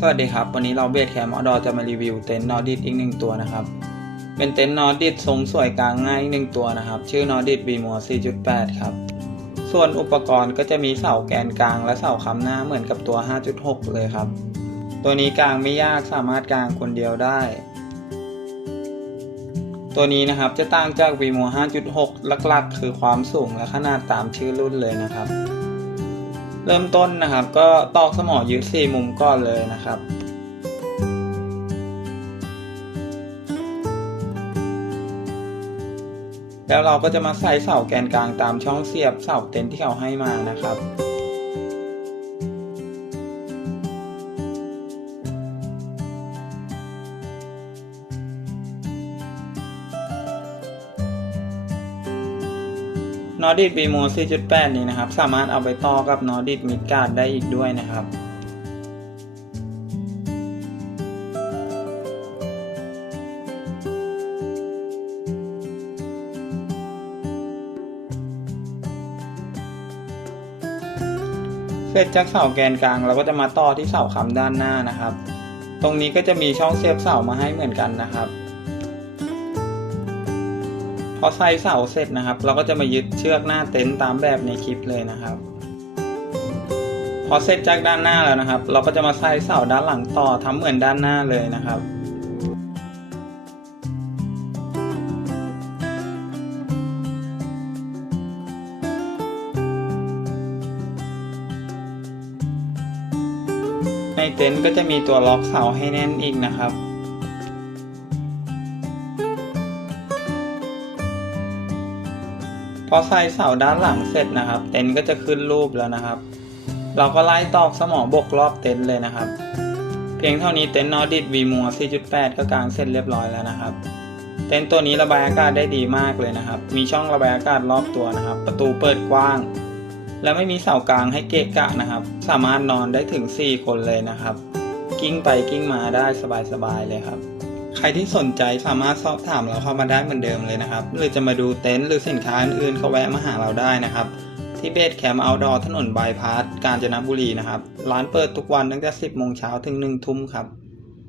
สวัสดีครับ วันนี้เราเบสแคมอดอจะมารีวิวเต็นท์นอร์ดิดอีกหนึ่งตัวนะครับ เป็นเต็นท์นอร์ดิดทรงสวยกลางง่ายอีกหนึ่งตัวนะครับ ชื่อนอร์ดิดบีมัว4.8 ครับ ส่วนอุปกรณ์ก็จะมีเสาแกนกลางและเสาค้ำหน้าเหมือนกับตัว 5.6 เลยครับ ตัวนี้กลางไม่ยากสามารถกลางคนเดียวได้ ตัวนี้นะครับจะต่างจาก v m o 5.6 หลักๆ คือความสูงและขนาดตามชื่อรุ่นเลยนะครับ เริ่มต้นนะครับ ก็ตอกสมอยึดที่มุมก่อนเลยนะครับแล้วเราก็จะมาใส่เสาแกนกลางตามช่องเสียบเสาเต็นท์ที่เขาให้มานะครับ นอร์ดิดบีโม4.8 นี้นะครับ สามารถเอาไปต่อกับนอร์ดิดมิดการ์ได้อีกด้วยนะครับ เสร็จจากเสาแกนกลางเราก็จะมาต่อที่เสาค้ำด้านหน้านะครับ ตรงนี้ก็จะมีช่องเสียบเสามาให้เหมือนกันนะครับ พอใส่เสาเสร็จนะครับ เราก็จะมายึดเชือกหน้าเต็นท์ตามแบบในคลิปเลยนะครับ พอเสร็จจากด้านหน้าแล้วนะครับ เราก็จะมาใส่เสาด้านหลังต่อทำเหมือนด้านหน้าเลยนะครับในเต็นท์ก็จะมีตัวล็อกเสาให้แน่นอีกนะครับ พอใส่เสาด้านหลังเสร็จนะครับ เต็นท์ก็จะขึ้นรูปแล้วนะครับ เราก็ไล่ตอกสมอบกรอบเต็นท์เลยนะครับ เพียงเท่านี้เต็นท์นอร์ดิดวีมัว 4.8 ก็กางเสร็จเรียบร้อยแล้วนะครับ เต็นท์ตัวนี้ระบายอากาศได้ดีมากเลยนะครับ มีช่องระบายอากาศรอบตัวนะครับ ประตูเปิดกว้าง และไม่มีเสากลางให้เกะกะนะครับ สามารถนอนได้ถึง 4 คนเลยนะครับ กิ้งไปกิ้งมาได้สบายๆเลยครับ ใครที่สนใจสามารถสอบถามเราเข้ามาได้เหมือนเดิมเลยนะครับ หรือจะมาดูเต็นท์หรือสินค้าอื่นๆก็แวะมาหาเราได้นะครับที่เบสแคมป์เอาดอถนนบายพาสกาญจนบุรีนะครับ ร้านเปิดทุกวันตั้งแต่ 10โมงเช้าถึง 1 ทุ่มครับ